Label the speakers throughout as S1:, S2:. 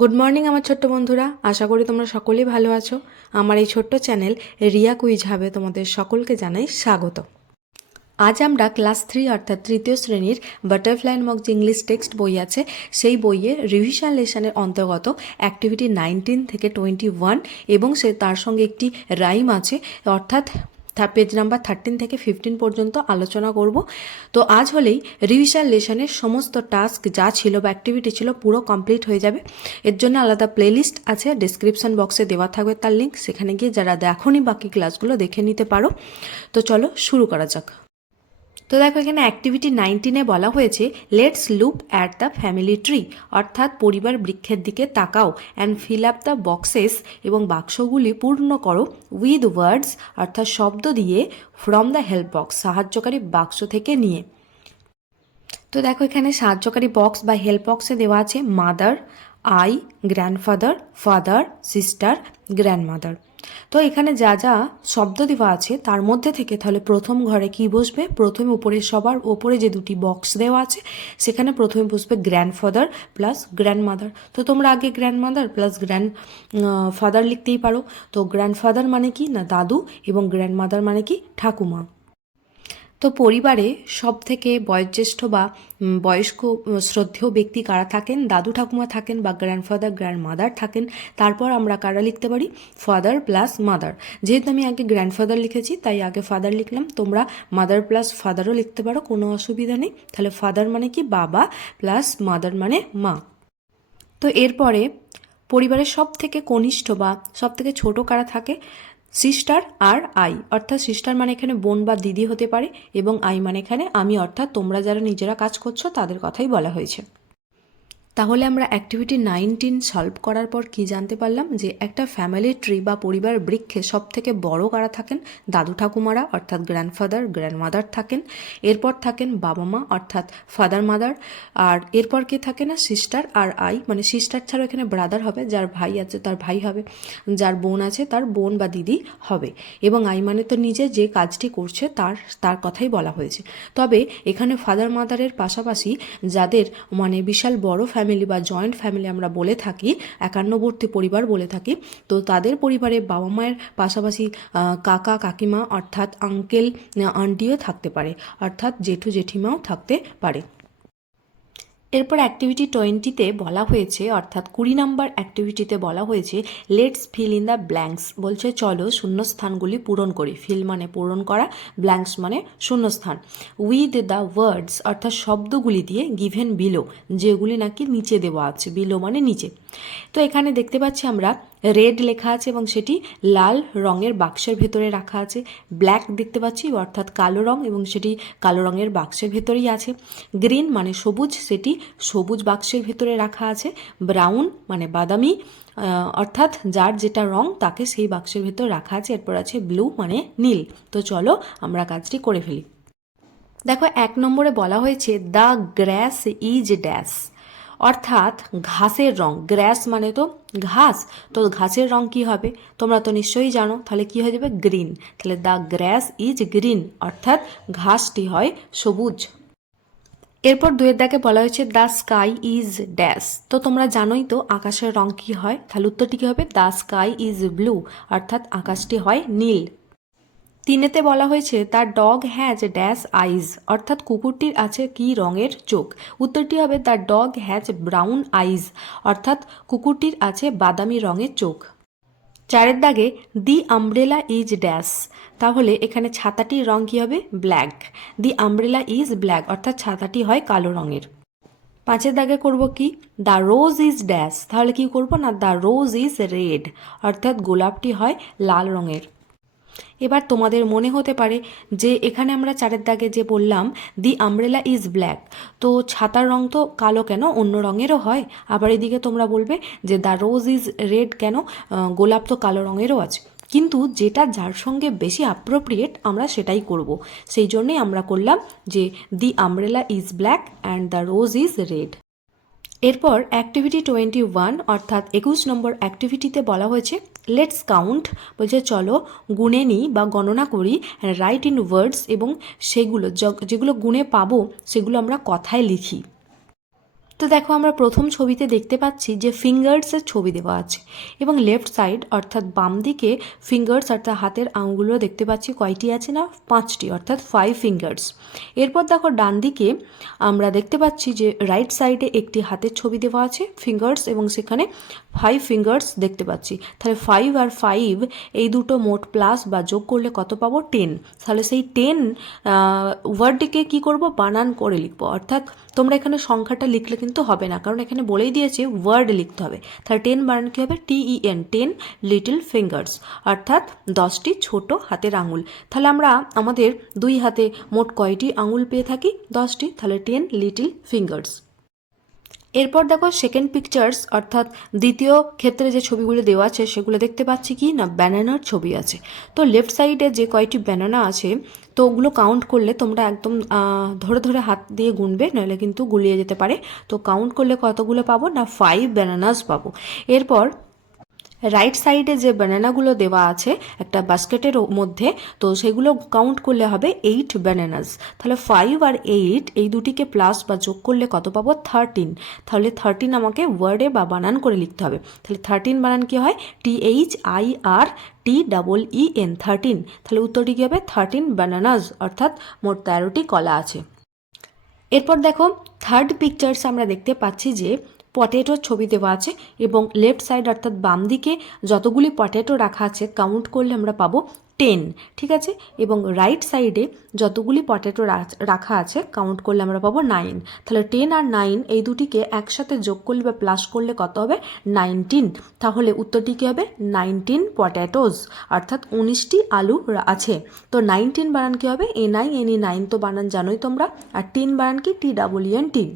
S1: Good morning আমার ছোট্ট বন্ধুরা। আশা করি তোমরা সকলেই ভালো আছো। আমার এই ছোট্ট চ্যানেল রিয়া কুইজ হবে তোমাদের সকলকে জানাই স্বাগত। আজ আমরা ক্লাস থ্রি অর্থাৎ তৃতীয় শ্রেণির বাটারফ্লাই মক যে ইংলিশ টেক্সট বই আছে, সেই বইয়ের রিভিশন লেশনের অন্তর্গত অ্যাক্টিভিটি নাইনটিন থেকে টোয়েন্টি ওয়ান এবং সে তার সঙ্গে একটি রাইম আছে, অর্থাৎ পেজ নাম্বার থার্টিন থেকে ফিফটিন পর্যন্ত আলোচনা করব। তো আজ হলেই রিভিশন লেশনের সমস্ত টাস্ক যা ছিল বা অ্যাক্টিভিটি ছিল পুরো কমপ্লিট হয়ে যাবে। এর জন্য আলাদা প্লেলিস্ট আছে ডিসক্রিপশন বক্সে দেওয়া থাকবে তার লিঙ্ক সেখানে গিয়ে যারা দেখনি বাকি ক্লাসগুলো দেখে নিতে পারো। তো চলো শুরু করা যাক। তো দেখো, এখানে অ্যাক্টিভিটি নাইনটিনে বলা হয়েছে let's look at the family tree অর্থাৎ পরিবার বৃক্ষের দিকে তাকাও and fill up the boxes এবং বাক্সগুলি পূর্ণ করো উইথ ওয়ার্ডস অর্থাৎ শব্দ দিয়ে ফ্রম দ্য হেল্প বক্স সাহায্যকারী বাক্স থেকে নিয়ে। তো দেখো, এখানে সাহায্যকারী বক্স বা হেল্প বক্সে দেওয়া আছে mother I grandfather father sister grandmother তো এখানে যা যা শব্দ দেওয়া আছে, তার মধ্যে থেকে তাহলে প্রথম ঘরে কি বসবে? প্রথমে উপরে সবার ওপরে যে দুটি বক্স দেওয়া আছে, সেখানে প্রথমে বসবে গ্র্যান্ডফাদার প্লাস গ্র্যান্ডমাদার তো তোমরা আগে গ্র্যান্ডমাদার প্লাস গ্র্যান্ড ফাদার লিখতেই পারো। তো গ্র্যান্ডফাদার মানে কি? না দাদু এবং গ্র্যান্ডমাদার মানে কি? ঠাকুমা। তো পরিবারে সব থেকে বয়োজ্যেষ্ঠ বা বয়স্ক শ্রদ্ধেয় ব্যক্তি কারা থাকেন? দাদু ঠাকুমা থাকেন বা গ্র্যান্ডফাদার গ্র্যান্ড মাদার থাকেন। তারপর আমরা কারা লিখতে পারি? ফাদার প্লাস মাদার যেহেতু আমি আগে গ্র্যান্ডফাদার লিখেছি, তাই আগে ফাদার লিখলাম। তোমরা মাদার প্লাস ফাদারও লিখতে পারো, কোনো অসুবিধা নেই। তাহলে ফাদার মানে কি? বাবা প্লাস মাদার মানে মা। তো এরপরে পরিবারের সব থেকে কনিষ্ঠ বা সব থেকে ছোটো কারা থাকে? সিস্টার আর আই অর্থাৎ সিস্টার মানে এখানে বোন বা দিদি হতে পারে এবং আই মানে এখানে আমি, অর্থাৎ তোমরা যারা নিজেরা কাজ করছ তাদের কথাই বলা হয়েছে। তাহলে আমরা অ্যাক্টিভিটি নাইনটিন সলভ করার পর কি জানতে পারলাম? যে একটা ফ্যামিলি ট্রি বা পরিবার বৃক্ষে সব থেকে বড় কারা থাকেন? দাদু ঠাকুমারা, অর্থাৎ গ্র্যান্ডফাদার গ্র্যান্ডমাদার থাকেন। এরপর থাকেন বাবা মা, অর্থাৎ ফাদার মাদার আর এরপর কে থাকে না? সিস্টার আর আই মানে সিস্টার ছাড়াও এখানে ব্রাদার হবে, যার ভাই আছে তার ভাই হবে। যার বোন আছে তার বোন বা দিদি হবে। এবং আই মানে তো নিজে যে কাজটি করছে তার তার কথাই বলা হয়েছে। তবে এখানে ফাদার মাদারের পাশাপাশি যাদের মানে বিশাল বড় ফ্যামিলি বা জয়েন্ট ফ্যামিলি আমরা বলে থাকি, একান্নবর্তী পরিবার বলে থাকি, তো তাদের পরিবারে বাবা মায়ের পাশাপাশি কাকা, কাকিমা অর্থাৎ আঙ্কেল আন্টিও থাকতে পারে, অর্থাৎ জেঠু, জেঠিমাও থাকতে পারে। এরপর অ্যাক্টিভিটি টোয়েন্টিতে বলা হয়েছে, অর্থাৎ কুড়ি নাম্বার অ্যাক্টিভিটিতে বলা হয়েছে let's fill in the blanks বলছে, চলো শূন্যস্থানগুলি পূরণ করি। ফিল মানে পূরণ করা ব্ল্যাঙ্কস মানে শূন্যস্থান। উইথ দ্য ওয়ার্ডস অর্থাৎ শব্দগুলি দিয়ে গিভেন বিলো যেগুলি নাকি নিচে দেওয়া আছে বিলো মানে নিচে। তো এখানে দেখতে পাচ্ছি আমরা রেড লেখা আছে এবং সেটি লাল রঙের বাক্সের ভেতরে রাখা আছে। ব্ল্যাক দেখতে পাচ্ছি, অর্থাৎ কালো রং এবং সেটি কালো রঙের বাক্সের ভেতরেই আছে। গ্রিন মানে সবুজ, সেটি সবুজ বাক্সের ভেতরে রাখা আছে। ব্রাউন মানে বাদামি অর্থাৎ যার যেটা রং তাকে সেই বাক্সের ভেতর রাখা আছে। এরপর আছে ব্লু মানে নীল। তো চলো আমরা কাজটি করে ফেলি। দেখো, এক নম্বরে বলা হয়েছে, দ্য গ্র্যাস ইজ ড্যাশ। অর্থাৎ ঘাসের রং গ্র্যাস মানে তো ঘাস। তো ঘাসের রং কি হবে? তোমরা তো নিশ্চয়ই জানো, তাহলে কি হয়ে যাবে? গ্রিন। তাহলে দ্য গ্র্যাস ইজ গ্রিন অর্থাৎ ঘাসটি হয় সবুজ। এরপর দুয়ের দাগে বলা হয়েছে দ্য স্কাই ইজ ড্যাশ তো তোমরা জানোই তো আকাশের রং কি হয়? তাহলে উত্তরটি কি হবে? দ্য স্কাই ইজ ব্লু অর্থাৎ আকাশটি হয় নীল। তিনেতে বলা হয়েছে, তার ডগ হ্যাজ ড্যাশ আইজ। অর্থাৎ কুকুরটির আছে কি রঙের চোখ। উত্তরটি হবে the dog has brown eyes. অর্থাৎ কুকুরটির আছে বাদামি রঙের চোখ। চারের দাগে, দি আমব্রেলা ইজ ড্যাশ। তাহলে এখানে ছাতাটির রং কী হবে? Black. The umbrella is black. অর্থাৎ ছাতাটি হয় কালো রঙের। পাঁচের দাগে করব কি? The rose is dash. তাহলে কি করব না? The rose is red. অর্থাৎ গোলাপটি হয় লাল রঙের। এবার তোমাদের মনে হতে পারে যে এখানে আমরা চারের দাগে যে বললাম দি আমব্রেলা ইজ ব্ল্যাক তো ছাতার রং তো কালো কেন? অন্য রঙেরও হয়। আবার এদিকে তোমরা বলবে যে দ্য রোজ ইজ রেড কেন? গোলাপ তো কালো রঙেরও আছে। কিন্তু যেটা যার সঙ্গে বেশি অ্যাপ্রোপ্রিয়েট আমরা সেটাই করব। সেই জন্যেই আমরা করলাম যে the umbrella is black and the rose is red এরপর অ্যাক্টিভিটি টোয়েন্টি ওয়ান অর্থাৎ একুশ নম্বর অ্যাক্টিভিটিতে বলা হয়েছে লেটস কাউন্ট বলছে চলো গুনে নিই বা গণনা করি রাইট ইন ওয়ার্ডস এবং সেগুলো, যেগুলো গুনে পাবো, সেগুলো আমরা কথায় লিখি। তো দেখো আমরা প্রথম ছবিতে দেখতে পাচ্ছি যে ফিঙ্গার্সের ছবি দেওয়া আছে এবং লেফট সাইড অর্থাৎ বাম দিকে ফিঙ্গার্স অর্থাৎ হাতের আঙুলও দেখতে পাচ্ছি কয়টি আছে না? পাঁচটি, অর্থাৎ ফাইভ ফিঙ্গার্স এরপর দেখো ডান দিকে আমরা দেখতে পাচ্ছি যে রাইট সাইডে একটি হাতের ছবি দেওয়া আছে ফিঙ্গার্স এবং সেখানে ফাইভ ফিঙ্গার্স দেখতে পাচ্ছি। তাহলে ফাইভ আর ফাইভ এই দুটো মোট প্লাস বা যোগ করলে কত পাবো? টেন তাহলে সেই টেন ওয়ার্ডটিকে কি করব? বানান করে লিখব। অর্থাৎ তোমরা এখানে সংখ্যাটা লিখলে কিন্তু হবে না। কারণ এখানে বলেই দিয়েছে ওয়ার্ড লিখতে হবে। তাহলে টেন বানান কী হবে? টিইএন টেন লিটল ফিঙ্গার্স অর্থাৎ দশটি ছোট হাতের আঙুল। তাহলে আমরা আমাদের দুই হাতে মোট কয়টি আঙুল পেয়ে থাকি? দশটি। তাহলে টেন লিটল ফিঙ্গার্স এরপর দেখো সেকেন্ড পিকচার্স অর্থাৎ দ্বিতীয় ক্ষেত্রে যে ছবিগুলো দেওয়া আছে, সেগুলো দেখতে পাচ্ছি কি? না ব্যানানার ছবি আছে। তো লেফট সাইডে যে কয়টি ব্যানানা আছে তো ওগুলো কাউন্ট করলে তোমরা একদম ধরে ধরে হাত দিয়ে গুনবে, নইলে কিন্তু গুলিয়ে যেতে পারে। তো কাউন্ট করলে কতগুলো পাবো? না ফাইভ ব্যানানাস পাবো। এরপর রাইট সাইডে যে ব্যানানাগুলো দেওয়া আছে, একটা বাস্কেটের মধ্যে, তো সেগুলো কাউন্ট করলে হবে এইট ব্যানানাস তাহলে ফাইভ আর এইট এই দুটিকে প্লাস বা যোগ করলে কত পাবো? থার্টিন তাহলে থার্টিন আমাকে ওয়ার্ডে বা বানান করে লিখতে হবে। তাহলে থার্টিন বানান কি হয়? T H I R T double E N thirteen তাহলে উত্তরটি কী হবে থার্টিন ব্যানানাস অর্থাৎ মোট তেরোটি কলা আছে। এরপর দেখো থার্ড পিকচার্স আমরা দেখতে পাচ্ছি যে পটেটোর ছবি দেওয়া আছে এবং লেফট সাইড অর্থাৎ বাম দিকে যতগুলি পটেটো রাখা আছে কাউন্ট করলে আমরা পাবো টেন ঠিক আছে? এবং রাইট সাইডে যতগুলি পটেটো রাখা আছে কাউন্ট করলে আমরা পাবো নাইন তাহলে টেন আর নাইন এই দুটিকে একসাথে যোগ করলে বা প্লাস করলে কত হবে? নাইনটিন তাহলে উত্তরটি কী হবে? নাইনটিন পটেটোস অর্থাৎ উনিশটি আলু আছে। তো নাইনটিন বানান কী হবে? এ নাই এনি নাইন তো বানান জানোই তোমরা। আর টিন বানান কি? টি ডাবল এন টিন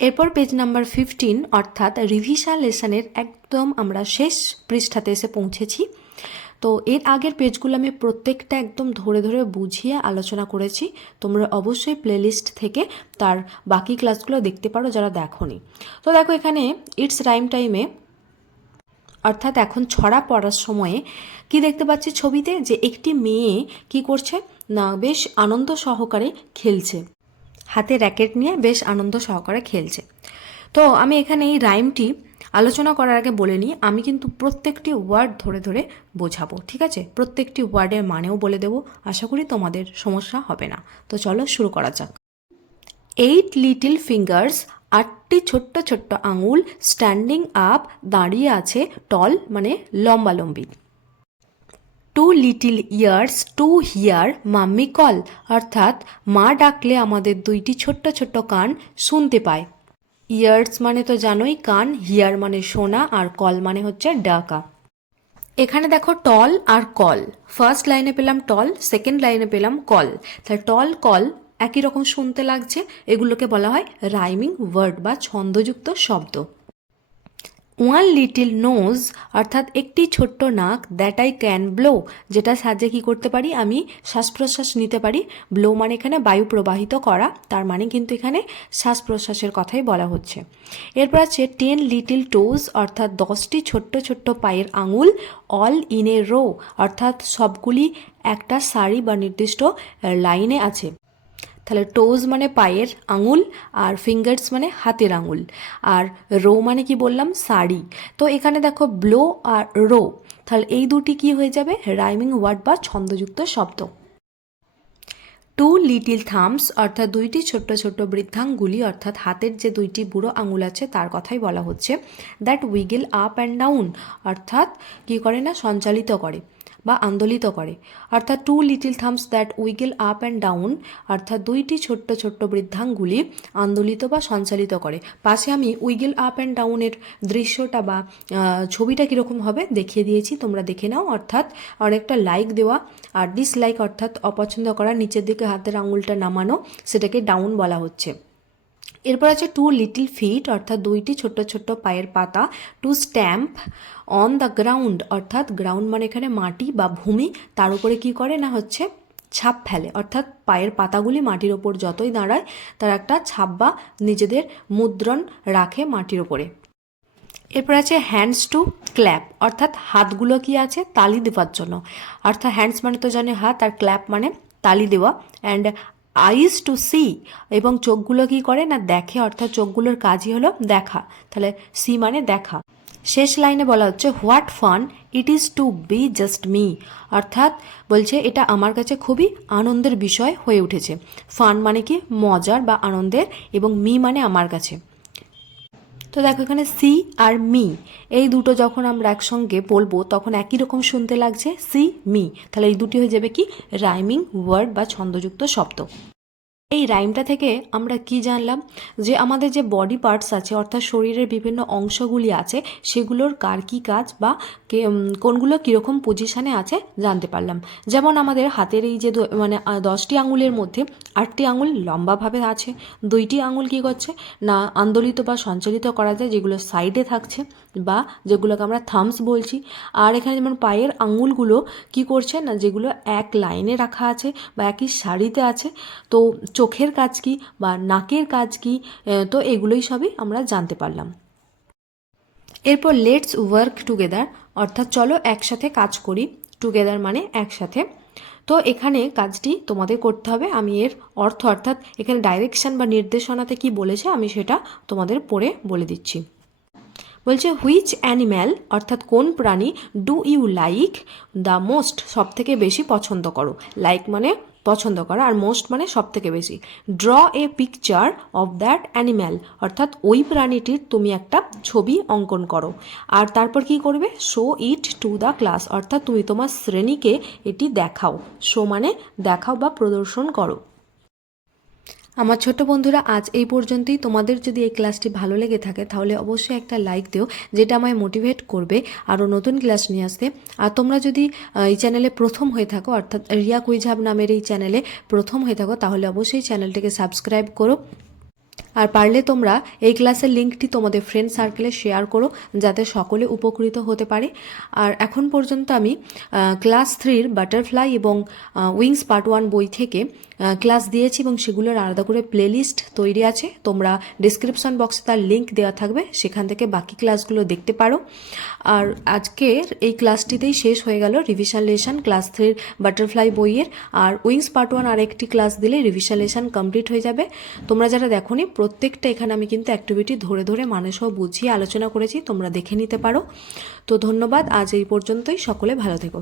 S1: এরপর পেজ নাম্বার ফিফটিন অর্থাৎ রিভিশন লেসনের একদম আমরা শেষ পৃষ্ঠাতে এসে পৌঁছেছি। তো এর আগের পেজগুলো আমি প্রত্যেকটা একদম ধরে ধরে বুঝিয়ে আলোচনা করেছি। তোমরা অবশ্যই প্লেলিস্ট থেকে তার বাকি ক্লাসগুলো দেখতে পারো যারা দেখোনি। তো দেখো এখানে ইটস রাইম টাইমে অর্থাৎ এখন ছড়া পড়ার সময়ে কি দেখতে পাচ্ছি ছবিতে? যে একটি মেয়ে কি করছে? না, বেশ আনন্দ সহকারে খেলছে। হাতে র্যাকেট নিয়ে বেশ আনন্দ সহকারে খেলছে। তো আমি এখানে এই রাইমটি আলোচনা করার আগে বলে নিই, আমি কিন্তু প্রত্যেকটি ওয়ার্ড ধরে ধরে বোঝাবো, ঠিক আছে? প্রত্যেকটি ওয়ার্ডের মানেও বলে দেবো, আশা করি তোমাদের সমস্যা হবে না। তো চলো শুরু করা যাক। এইট লিটিল ফিঙ্গার্স আটটি ছোট্ট ছোট্ট আঙুল স্ট্যান্ডিং আপ দাঁড়িয়ে আছে টল মানে লম্বালম্বি two little ears to hear mummy call অর্থাৎ মা ডাকলে আমাদের দুইটি ছোট্ট ছোট্ট কান শুনতে পায়। ইয়ার্স মানে তো জানোই, কান হিয়ার মানে শোনা, আর কল মানে হচ্ছে ডাকা। এখানে দেখো টল আর কল ফার্স্ট লাইনে পেলাম টল সেকেন্ড লাইনে পেলাম কল তাহলে টল কল একই রকম শুনতে লাগছে, এগুলোকে বলা হয় রাইমিং ওয়ার্ড বা ছন্দযুক্ত শব্দ। ওয়ান লিটিল নোজ অর্থাৎ একটি ছোট্ট নাক দ্যাট আই ক্যান ব্লো যেটা সাহায্যে কী করতে পারি? আমি শ্বাস প্রশ্বাস নিতে পারি। ব্লো মানে এখানে বায়ু প্রবাহিত করা, তার মানে কিন্তু এখানে শ্বাস প্রশ্বাসের কথাই বলা হচ্ছে। এরপর আছে টেন লিটিল টোজ অর্থাৎ দশটি ছোট্ট ছোট্ট পায়ের আঙুল অল ইন এ রো অর্থাৎ সবগুলি একটা সারি বা নির্দিষ্ট লাইনে আছে। তাহলে টোজ মানে পায়ের আঙুল আর ফিঙ্গার্স মানে হাতের আঙুল। আর রো মানে কি বললাম? শাড়ি। তো এখানে দেখো ব্লো আর রো তাহলে এই দুটি কি হয়ে যাবে? রাইমিং ওয়ার্ড বা ছন্দযুক্ত শব্দ। টু লিটিল থামস অর্থাৎ দুইটি ছোট্ট ছোট্ট বৃদ্ধাঙ্গুলি অর্থাৎ হাতের যে দুইটি বুড়ো আঙুল আছে, তার কথাই বলা হচ্ছে। That wiggle up and down অর্থাৎ কি করে না? সঞ্চালিত করে। বা আন্দোলিত করে। অর্থাৎ two little thumbs that wiggle up and down অর্থাৎ দুইটি ছোট্ট ছোট্ট বৃদ্ধাঙ্গুলি আন্দোলিত বা সঞ্চালিত করে। পাশে আমি উইগেল আপ অ্যান্ড ডাউনের দৃশ্যটা বা ছবিটা কীরকম হবে দেখিয়ে দিয়েছি, তোমরা দেখে নাও। অর্থাৎ অনেকটা লাইক দেওয়া আর ডিসলাইক অর্থাৎ অপছন্দ করা, নিচের দিকে হাতের আঙুলটা নামানো, সেটাকে ডাউন বলা হচ্ছে। এরপর আছে টু লিটল ফিট অর্থাৎ দুইটি ছোট্ট ছোট্ট পায়ের পাতা to stamp on the ground অর্থাৎ গ্রাউন্ড মানে এখানে মাটি বা ভূমি, তার উপরে কি করে না হচ্ছে? ছাপ ফেলে, অর্থাৎ পায়ের পাতাগুলি মাটির ওপর যতই দাঁড়ায়, তার একটা ছাপ বা নিজেদের মুদ্রণ রাখে মাটির ওপরে এরপর আছে হ্যান্ডস টু ক্ল্যাপ অর্থাৎ হাতগুলো কি আছে? তালি দেওয়ার জন্য। অর্থাৎ হ্যান্ডস মানে তো জানে হাত, আর ক্ল্যাপ মানে তালি দেওয়া। অ্যান্ড আইস টু সি এবং চোখগুলো কি করে না দেখে, অর্থাৎ চোখগুলোর কাজই হলো দেখা। তাহলে সি মানে দেখা। শেষ লাইনে বলা হচ্ছে what fun it is to be just me অর্থাৎ বলছে, এটা আমার কাছে খুবই আনন্দের বিষয় হয়ে উঠেছে। ফান মানে কি? মজার বা আনন্দের এবং মি মানে আমার কাছে। তো দেখো, এখানে সি আর মি, এই দুটো যখন আমরা একসঙ্গে বলব, তখন একই রকম শুনতে লাগছে, সি, মি। তাহলে এই দুটি হয়ে যাবে কি? রাইমিং ওয়ার্ড বা ছন্দযুক্ত শব্দ। এই রাইমটা থেকে আমরা কি জানলাম? যে আমাদের যে বডি পার্টস আছে, অর্থাৎ শরীরের বিভিন্ন অংশগুলি আছে, সেগুলোর কার কী কাজ বা কোনগুলো কীরকম পজিশানে আছে জানতে পারলাম। যেমন আমাদের হাতের এই যে মানে দশটি আঙুলের মধ্যে আটটি আঙুল লম্বাভাবে আছে, দুইটি আঙুল কী করছে? না, আন্দোলিত বা সঞ্চালিত করা যায়, যেগুলো সাইডে থাকছে বা যেগুলোকে আমরা থামস বলছি। আর এখানে যেমন পায়ের আঙুলগুলো কি করছে? না, যেগুলো এক লাইনে রাখা আছে বা একই সারিতে আছে। তো চোখের কাজ কি বা নাকের কাজ কি তো এগুলোই সবই আমরা জানতে পারলাম। এরপর লেটস ওয়ার্ক টুগেদার অর্থাৎ চলো একসাথে কাজ করি টুগেদার মানে একসাথে। তো এখানে কাজটি তোমাদের করতে হবে, আমি এর অর্থ, অর্থাৎ এখানে ডাইরেকশন বা নির্দেশনাতে কি বলেছে আমি সেটা তোমাদের পড়ে বলে দিচ্ছি। বলছে হুইচ অ্যানিম্যাল অর্থাৎ কোন প্রাণী do you like the most সব থেকে বেশি পছন্দ করো। লাইক মানে পছন্দ করা আর মোস্ট মানে সব থেকে বেশি। Draw a picture of that animal অর্থাৎ ওই প্রাণীটির তুমি একটা ছবি অঙ্কন করো। আর তারপর কি করবে? Show it to the class অর্থাৎ তুমি তোমার শ্রেণীকে এটি দেখাও। শো মানে দেখাও বা প্রদর্শন করো। আমার ছোট বন্ধুরা, আজ এই পর্যন্তই। তোমাদের যদি এই ক্লাসটি ভালো লেগে থাকে, তাহলে অবশ্যই একটা লাইক দিও, যেটা আমায় মোটিভেট করবে আরও নতুন ক্লাস নিয়ে আসতে। আর তোমরা যদি এই চ্যানেলে প্রথম হয়ে থাকো, অর্থাৎ রিয়া কুইঝাব নামের এই চ্যানেলে প্রথম হয়ে থাকো, তাহলে অবশ্যই চ্যানেলটিকে সাবস্ক্রাইব করো। আর পারলে তোমরা এই ক্লাসের লিঙ্কটি তোমাদের ফ্রেন্ড সার্কেলে শেয়ার করো, যাতে সকলে উপকৃত হতে পারে। আর এখন পর্যন্ত আমি ক্লাস থ্রির বাটারফ্লাই এবং উইংস পার্ট ওয়ান বই থেকে ক্লাস দিয়েছি এবং সেগুলোর আলাদা করে প্লেলিস্ট তৈরি আছে। তোমরা ডিসক্রিপশন বক্সে তার লিঙ্ক দেওয়া থাকবে, সেখান থেকে বাকি ক্লাসগুলো দেখতে পারো। আর আজকের এই ক্লাসটিতেই শেষ হয়ে গেল রিভিশন লেশন ক্লাস থ্রির বাটারফ্লাই বইয়ের। আর উইংস পার্ট ওয়ান আর একটি ক্লাস দিলে রিভিশন লেশন কমপ্লিট হয়ে যাবে। তোমরা যারা দেখোনি প্রত্যেকটা এখানে আমি কিন্তু অ্যাক্টিভিটি ধরে ধরে মানুষও বুঝিয়ে আলোচনা করেছি, তোমরা দেখে নিতে পারো। তো ধন্যবাদ, আজ এই পর্যন্তই। সকলে ভালো থেকো।